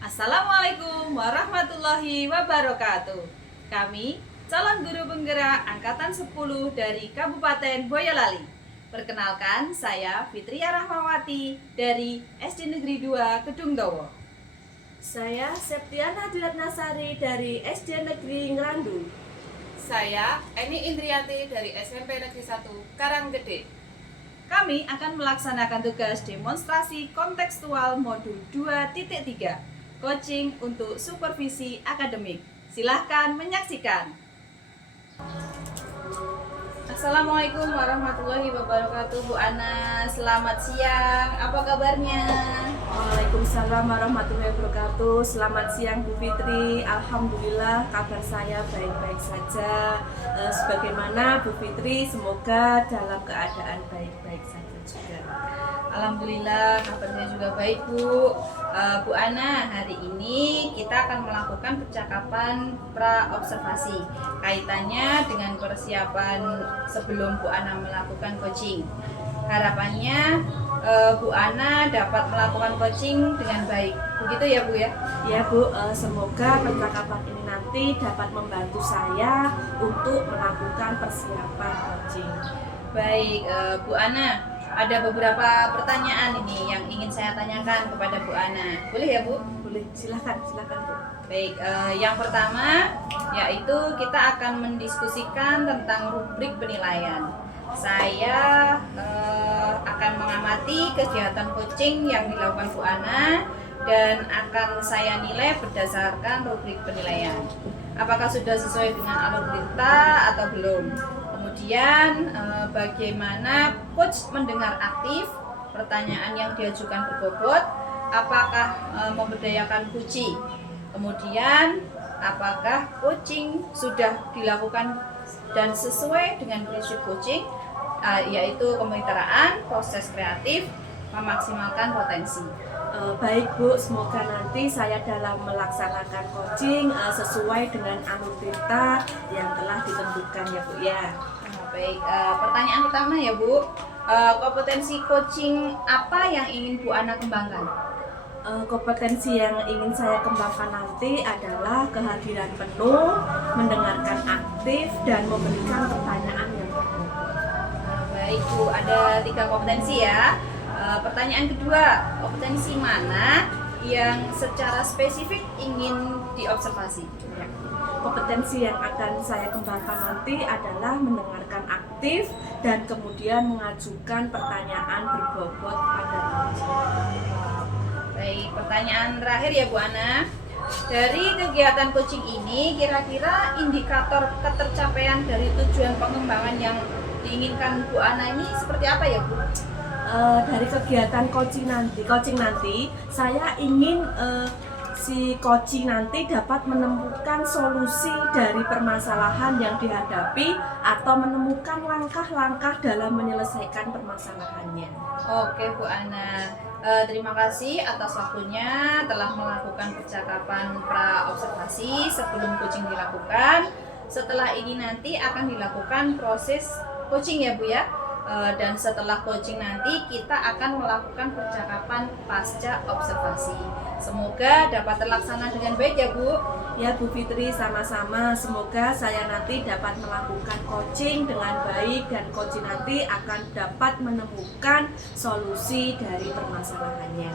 Assalamualaikum warahmatullahi wabarakatuh. Kami calon guru penggerak angkatan 10 dari Kabupaten Boyolali. Perkenalkan, saya Fitria Rahmawati dari SD Negeri 2 Kedungdowo. Saya Septiana Dwiatnasari dari SD Negeri Ngerandu. Saya Eni Indriati dari SMP Negeri 1 Karanggede. Kami akan melaksanakan tugas demonstrasi kontekstual modul 2.3, coaching untuk supervisi akademik. Silahkan menyaksikan. Assalamualaikum warahmatullahi wabarakatuh, Bu Ana. Selamat siang, apa kabarnya? Waalaikumsalam warahmatullahi wabarakatuh. Selamat siang Bu Fitri. Alhamdulillah kabar saya baik-baik saja. Sebagaimana Bu Fitri, semoga dalam keadaan baik-baik saja juga. Alhamdulillah kabarnya juga baik, Bu. Bu Ana, hari ini kita akan melakukan percakapan pra-observasi kaitannya dengan persiapan sebelum Bu Ana melakukan coaching. Harapannya Bu Ana dapat melakukan coaching dengan baik. Begitu ya, Bu ya? Ya Bu, semoga percakapan ini nanti dapat membantu saya untuk melakukan persiapan coaching. Baik, Bu Ana, ada beberapa pertanyaan ini yang ingin saya tanyakan kepada Bu Ana. Boleh ya, Bu? Boleh, silakan Bu. Baik, yang pertama yaitu kita akan mendiskusikan tentang rubrik penilaian. Saya akan mengamati kegiatan coaching yang dilakukan Bu Ana dan akan saya nilai berdasarkan rubrik penilaian. Apakah sudah sesuai dengan alur berita atau belum? Kemudian bagaimana coach mendengar aktif, pertanyaan yang diajukan berbobot, apakah memberdayakan coaching. Kemudian apakah coaching sudah dilakukan dan sesuai dengan prinsip coaching, yaitu kemitraan, proses kreatif, memaksimalkan potensi. Baik Bu, semoga nanti saya dalam melaksanakan coaching sesuai dengan alur berita yang telah ditentukan ya Bu ya. Baik, pertanyaan pertama ya Bu, kompetensi coaching apa yang ingin Bu Ana kembangkan? Kompetensi yang ingin saya kembangkan nanti adalah kehadiran penuh, mendengarkan aktif, dan memberikan pertanyaan yang penuh. Baik Bu, ada 3 kompetensi ya. Pertanyaan kedua, kompetensi mana yang secara spesifik ingin diobservasi? Ya. Kompetensi yang akan saya kembangkan nanti adalah mendengarkan aktif dan kemudian mengajukan pertanyaan berbobot pada coach. Baik, pertanyaan terakhir ya Bu Ana. Dari kegiatan coaching ini, kira-kira indikator ketercapaian dari tujuan pengembangan yang diinginkan Bu Ana ini seperti apa ya Bu? Dari kegiatan coaching nanti saya ingin si coaching nanti dapat menemukan solusi dari permasalahan yang dihadapi atau menemukan langkah-langkah dalam menyelesaikan permasalahannya. Oke Bu Ana, terima kasih atas waktunya telah melakukan percakapan pra-observasi sebelum coaching dilakukan. Setelah ini nanti akan dilakukan proses coaching ya Bu ya. Dan setelah coaching nanti kita akan melakukan percakapan pasca observasi. Semoga dapat terlaksana dengan baik ya Bu. Ya Bu Fitri, sama-sama. Semoga saya nanti dapat melakukan coaching dengan baik dan coaching nanti akan dapat menemukan solusi dari permasalahannya.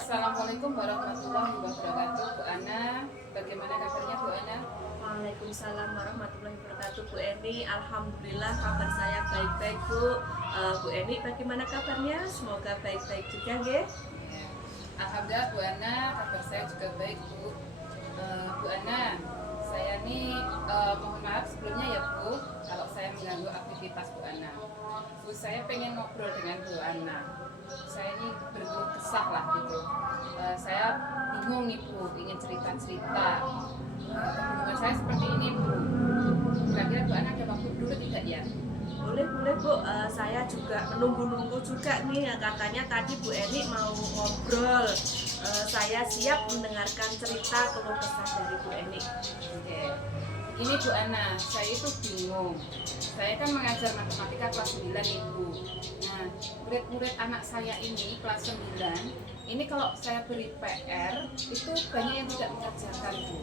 Assalamualaikum warahmatullahi wabarakatuh. Bu Ana, bagaimana kabarnya Bu Ana? Waalaikumsalam warahmatullahi wabarakatuh Bu Eni. Alhamdulillah kabar saya baik-baik Bu. Bu Eni bagaimana kabarnya? Semoga baik-baik juga nggih. Ya. Alhamdulillah Bu Ana, kabar saya juga baik Bu. Bu Ana, saya nih mohon maaf sebelumnya ya Bu, kalau saya mengganggu aktivitas Bu Ana. Bu, saya pengen ngobrol dengan Bu Ana. Saya ini berkeluh kesah lah gitu. Saya bingung nih Bu, ingin cerita-cerita. Kebingungan saya seperti ini Bu. Kira-kira Bu Ana ada waktu dulu tidak ya? Boleh Bu. Saya juga menunggu-nunggu juga nih. Katanya tadi Bu Eni mau ngobrol. Saya siap mendengarkan cerita keluh kesah dari Bu Eni. Oke. Begini Bu Ana, saya itu bingung. Saya kan mengajar matematika kelas 9 nih Bu. Nah, Nah, murid-murid anak saya ini kelas 9, ini kalau saya beri PR itu banyak yang tidak mengerjakan Bu.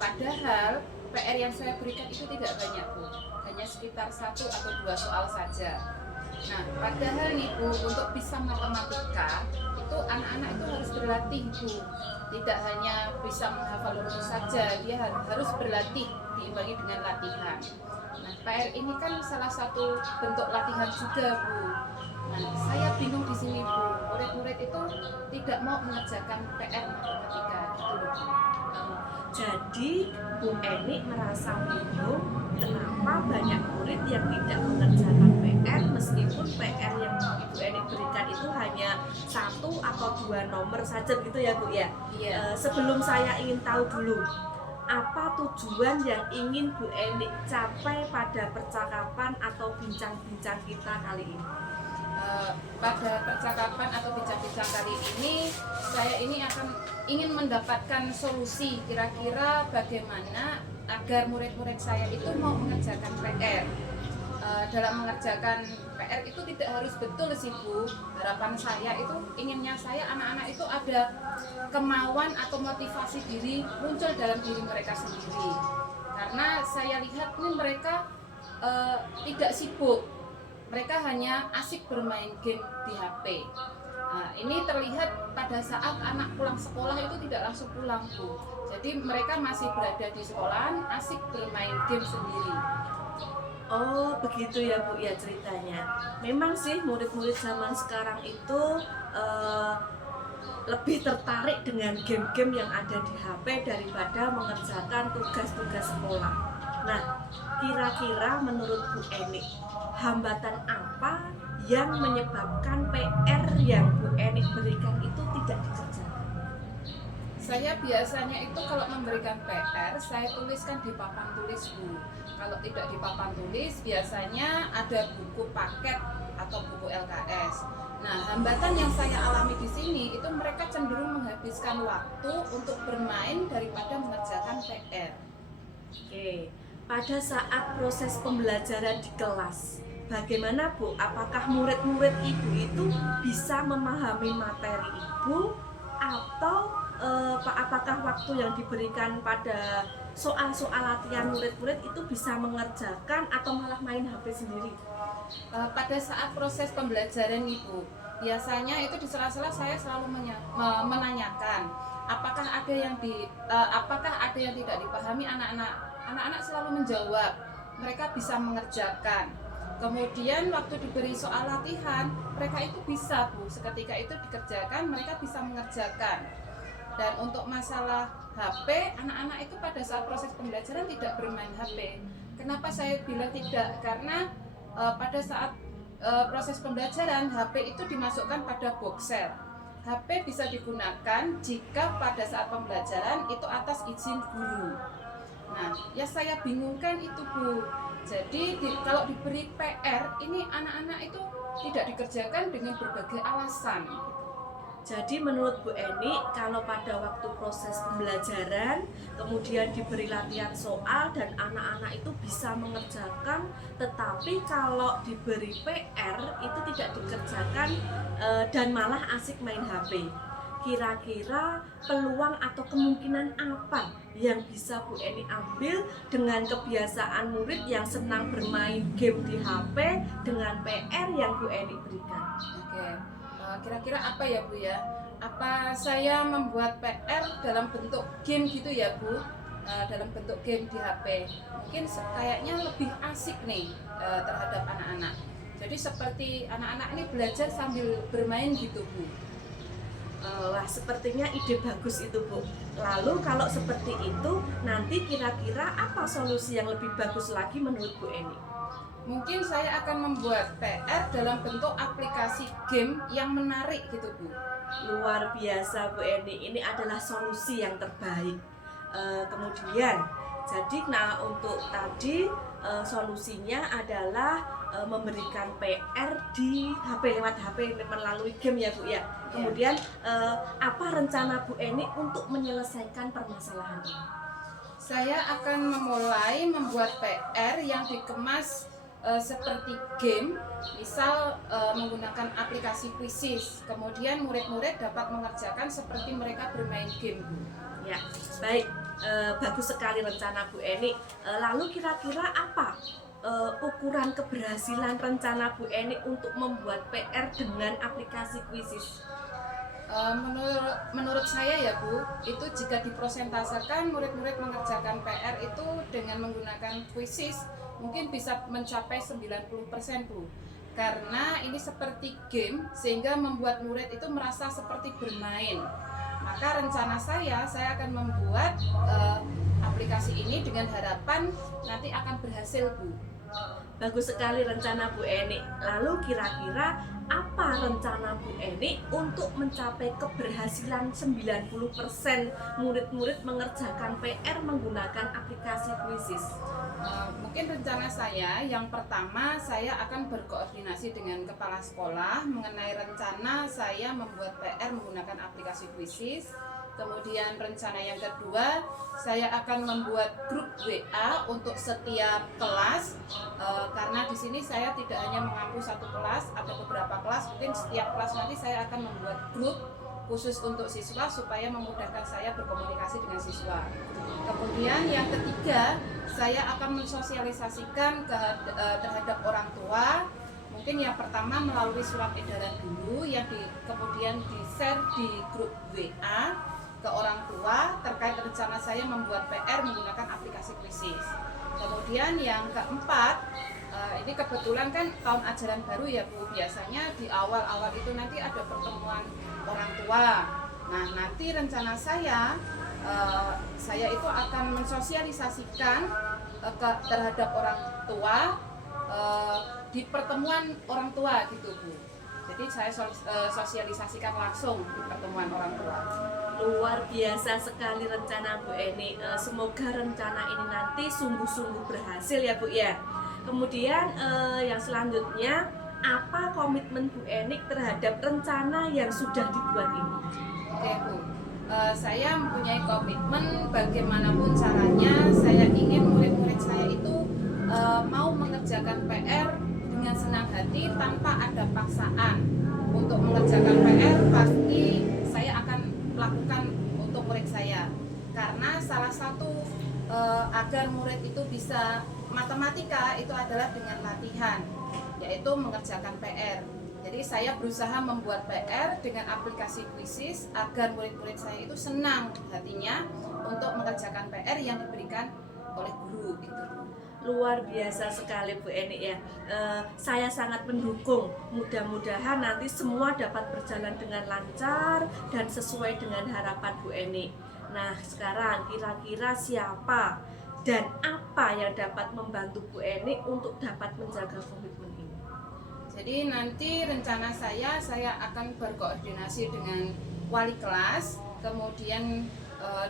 Padahal PR yang saya berikan itu tidak banyak Bu, hanya sekitar 1 atau 2 soal saja. Nah, padahal nih Bu, untuk bisa matematika itu anak-anak itu harus berlatih Bu. Tidak hanya bisa menghafal rumus saja, dia harus berlatih diimbangi dengan latihan. Nah, PR ini kan salah satu bentuk latihan juga Bu. Nah, saya bingung di sini Bu, murid-murid itu tidak mau mengerjakan PR matematika gitu loh Bu. Jadi Bu Eni merasa bingung kenapa banyak murid yang tidak mengerjakan PR meskipun PR yang Ibu Eni berikan itu hanya 1 atau 2 nomor saja gitu ya Bu ya. Iya. Sebelum saya ingin tahu dulu apa tujuan yang ingin Bu Eni capai pada percakapan atau bincang-bincang kita kali ini. Pada percakapan atau bincang-bincang kali ini saya ini ingin mendapatkan solusi kira-kira bagaimana agar murid-murid saya itu mau mengerjakan PR. Dalam mengerjakan PR itu tidak harus betul sih Bu. Harapan saya itu inginnya saya anak-anak itu ada kemauan atau motivasi diri muncul dalam diri mereka sendiri. Karena saya lihat ini mereka tidak sibuk. Mereka hanya asik bermain game di HP. Nah, ini terlihat pada saat anak pulang sekolah itu tidak langsung pulang Bu. Jadi mereka masih berada di sekolah, asik bermain game sendiri. Oh begitu ya Bu ya ceritanya. Memang sih murid-murid zaman sekarang itu lebih tertarik dengan game-game yang ada di HP daripada mengerjakan tugas-tugas sekolah. Nah, kira-kira menurut Bu Eni, hambatan apa yang menyebabkan PR yang Bu Eni berikan itu tidak dikerjakan? Saya biasanya itu kalau memberikan PR, saya tuliskan di papan tulis Bu. Kalau tidak di papan tulis, biasanya ada buku paket atau buku LKS. Nah, hambatan yang saya alami di sini itu mereka cenderung menghabiskan waktu untuk bermain daripada mengerjakan PR. Oke, pada saat proses pembelajaran di kelas, bagaimana Bu? Apakah murid-murid Ibu itu bisa memahami materi Ibu atau apakah waktu yang diberikan pada soal-soal latihan murid-murid itu bisa mengerjakan atau malah main HP sendiri? Pada saat proses pembelajaran Ibu, biasanya itu di sela-sela saya selalu menanyakan apakah ada yang tidak dipahami anak-anak selalu menjawab, mereka bisa mengerjakan. Kemudian waktu diberi soal latihan, mereka itu bisa Bu, seketika itu dikerjakan, mereka bisa mengerjakan. Dan untuk masalah HP, anak-anak itu pada saat proses pembelajaran tidak bermain HP. Kenapa saya bilang tidak? Karena pada saat proses pembelajaran, HP itu dimasukkan pada boxer. HP bisa digunakan jika pada saat pembelajaran itu atas izin guru. Nah, ya saya bingungkan itu Bu. Jadi kalau diberi PR, ini anak-anak itu tidak dikerjakan dengan berbagai alasan. Jadi menurut Bu Eni, kalau pada waktu proses pembelajaran kemudian diberi latihan soal dan anak-anak itu bisa mengerjakan, tetapi kalau diberi PR itu tidak dikerjakan dan malah asik main HP. Kira-kira peluang atau kemungkinan apa yang bisa Bu Eni ambil dengan kebiasaan murid yang senang bermain game di HP dengan PR yang Bu Eni berikan? Oke. Kira-kira apa ya Bu ya? Apa saya membuat PR dalam bentuk game gitu ya Bu? Dalam bentuk game di HP. Mungkin kayaknya lebih asik nih terhadap anak-anak. Jadi seperti anak-anak ini belajar sambil bermain gitu Bu. Wah, sepertinya ide bagus itu Bu. Lalu kalau seperti itu, nanti kira-kira apa solusi yang lebih bagus lagi menurut Bu Eni? Mungkin saya akan membuat PR dalam bentuk aplikasi game yang menarik gitu Bu. Luar biasa Bu Eni, ini adalah solusi yang terbaik. Kemudian, jadi untuk tadi solusinya adalah memberikan PR di HP, lewat HP melalui game ya Bu ya. Kemudian apa rencana Bu Eni untuk menyelesaikan permasalahan ini? Saya akan memulai membuat PR yang dikemas seperti game, misal menggunakan aplikasi Quizzes, kemudian murid-murid dapat mengerjakan seperti mereka bermain game, Bu. Ya, baik. Bagus sekali rencana Bu Eni. Lalu kira-kira apa ukuran keberhasilan rencana Bu Eni untuk membuat PR dengan aplikasi Quizzes? Menurut saya ya Bu, itu jika dipresentasikan murid-murid mengerjakan PR itu dengan menggunakan Quizzes mungkin bisa mencapai 90% Bu. Karena ini seperti game sehingga membuat murid itu merasa seperti bermain. Maka rencana saya akan membuat aplikasi ini dengan harapan nanti akan berhasil Bu. Bagus sekali rencana Bu Eni. Lalu kira-kira apa rencana Bu Eni untuk mencapai keberhasilan 90% murid-murid mengerjakan PR menggunakan aplikasi Quizzes? Mungkin rencana saya yang pertama, saya akan berkoordinasi dengan kepala sekolah mengenai rencana saya membuat PR menggunakan aplikasi Quizzes. Kemudian rencana yang kedua, saya akan membuat grup WA untuk setiap kelas, karena di sini saya tidak hanya mengampu satu kelas, ada beberapa kelas, mungkin setiap kelas nanti saya akan membuat grup khusus untuk siswa supaya memudahkan saya berkomunikasi dengan siswa. Kemudian yang ketiga, saya akan mensosialisasikan terhadap orang tua. Mungkin yang pertama melalui surat edaran dulu yang kemudian di-share di grup WA ke orang tua terkait rencana saya membuat PR menggunakan aplikasi Quizzes. Kemudian yang keempat, ini kebetulan kan tahun ajaran baru ya Bu, biasanya di awal-awal itu nanti ada pertemuan orang tua. Nah, nanti rencana saya itu akan mensosialisasikan terhadap orang tua di pertemuan orang tua gitu Bu. Jadi saya sosialisasikan langsung di pertemuan orang tua. Luar biasa sekali rencana Bu Eni. Semoga rencana ini nanti sungguh-sungguh berhasil ya Bu ya. Kemudian yang selanjutnya, apa komitmen Bu Eni terhadap rencana yang sudah dibuat ini? Oke Bu, saya mempunyai komitmen bagaimanapun caranya saya ingin murid-murid saya itu mau mengerjakan PR dengan senang hati tanpa ada paksaan. Untuk mengerjakan PR pasti saya akan lakukan untuk murid saya, karena salah satu agar murid itu bisa matematika itu adalah dengan latihan, yaitu mengerjakan PR. Jadi saya berusaha membuat PR dengan aplikasi Quizzes agar murid-murid saya itu senang hatinya untuk mengerjakan PR yang diberikan oleh guru gitu. Luar biasa sekali Bu Eni ya. Saya sangat mendukung. Mudah-mudahan nanti semua dapat berjalan dengan lancar dan sesuai dengan harapan Bu Eni. Nah, sekarang kira-kira siapa dan apa yang dapat membantu Bu Eni untuk dapat menjaga komitmen ini? Jadi nanti rencana saya akan berkoordinasi dengan wali kelas, kemudian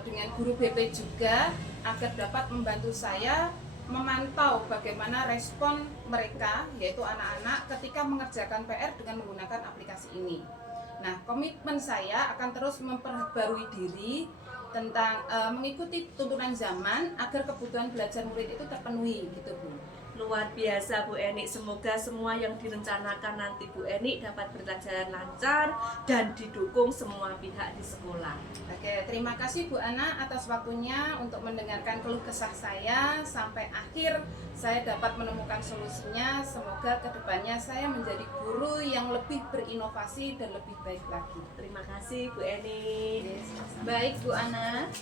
dengan guru BP juga agar dapat membantu saya memantau bagaimana respon mereka, yaitu anak-anak ketika mengerjakan PR dengan menggunakan aplikasi ini. Nah, komitmen saya akan terus memperbarui diri tentang mengikuti tuntunan zaman agar kebutuhan belajar murid itu terpenuhi gitu Bu. Luar biasa Bu Eni, semoga semua yang direncanakan nanti Bu Eni dapat berjalan lancar dan didukung semua pihak di sekolah. Oke, terima kasih Bu Ana atas waktunya untuk mendengarkan keluh kesah saya. Sampai akhir saya dapat menemukan solusinya. Semoga kedepannya saya menjadi guru yang lebih berinovasi dan lebih baik lagi. Terima kasih Bu Eni. Baik Bu Ana,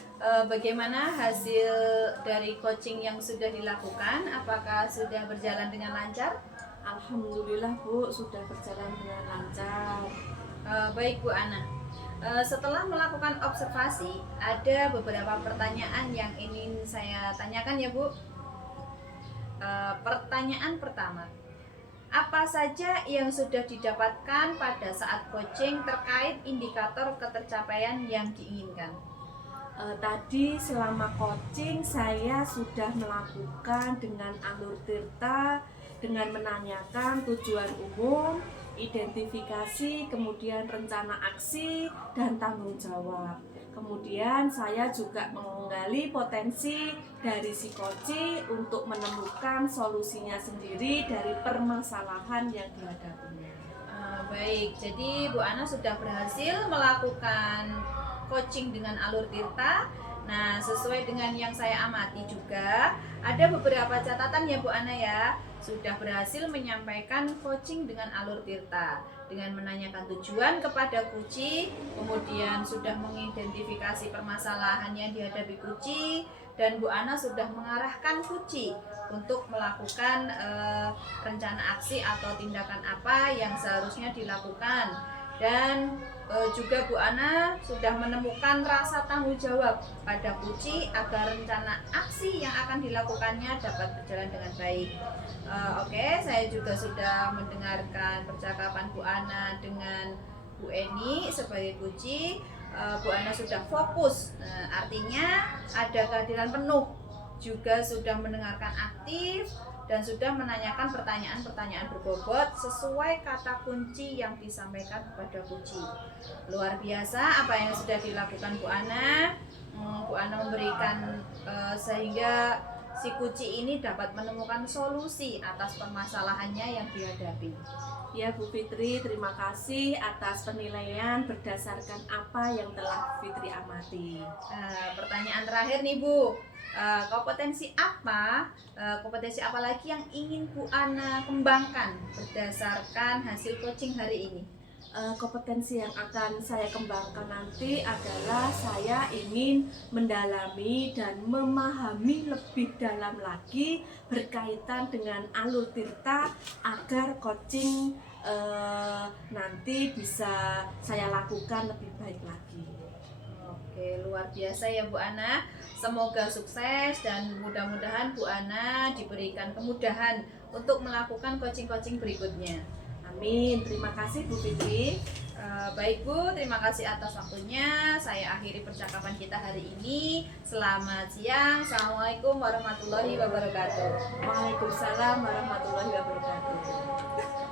bagaimana hasil dari coaching yang sudah dilakukan? Apakah sudah berjalan dengan lancar? Alhamdulillah Bu, sudah berjalan dengan lancar. Baik Bu Ana, setelah melakukan observasi, ada beberapa pertanyaan yang ingin saya tanyakan ya Bu. Pertanyaan pertama, apa saja yang sudah didapatkan pada saat coaching terkait indikator ketercapaian yang diinginkan? Tadi selama coaching saya sudah melakukan dengan alur tirta, dengan menanyakan tujuan umum, identifikasi, kemudian rencana aksi, dan tanggung jawab. Kemudian saya juga menggali potensi dari si Koci untuk menemukan solusinya sendiri dari permasalahan yang dihadapinya. Baik, jadi Bu Ana sudah berhasil melakukan coaching dengan alur tirta. Nah, sesuai dengan yang saya amati juga, ada beberapa catatan ya Bu Ana ya. Sudah berhasil menyampaikan coaching dengan alur tirta dengan menanyakan tujuan kepada Kuci, kemudian sudah mengidentifikasi permasalahan yang dihadapi Kuci, dan Bu Ana sudah mengarahkan Kuci untuk melakukan rencana aksi atau tindakan apa yang seharusnya dilakukan. Dan juga Bu Ana sudah menemukan rasa tanggung jawab pada Kuci agar rencana aksi yang akan dilakukannya dapat berjalan dengan baik. Oke, saya juga sudah mendengarkan percakapan Bu Ana dengan Bu Eni sebagai Kuci. Bu Ana sudah fokus, artinya ada kehadiran penuh, juga sudah mendengarkan aktif dan sudah menanyakan pertanyaan-pertanyaan berbobot sesuai kata kunci yang disampaikan kepada Kuci. Luar biasa apa yang sudah dilakukan Bu Ana. Bu Ana memberikan sehingga si Kuci ini dapat menemukan solusi atas permasalahannya yang dihadapi. Ya Bu Fitri, terima kasih atas penilaian berdasarkan apa yang telah Bu Fitri amati. Pertanyaan terakhir nih Bu, kompetensi apa lagi yang ingin Bu Ana kembangkan berdasarkan hasil coaching hari ini? Kompetensi yang akan saya kembangkan nanti adalah saya ingin mendalami dan memahami lebih dalam lagi berkaitan dengan alur tirta agar coaching nanti bisa saya lakukan lebih baik lagi. Oke, luar biasa ya Bu Ana. Semoga sukses dan mudah-mudahan Bu Ana diberikan kemudahan untuk melakukan coaching-coaching berikutnya. Amin. Terima kasih Bu Fitri. Baik Bu, terima kasih atas waktunya. Saya akhiri percakapan kita hari ini. Selamat siang. Assalamualaikum warahmatullahi wabarakatuh. Waalaikumsalam warahmatullahi wabarakatuh.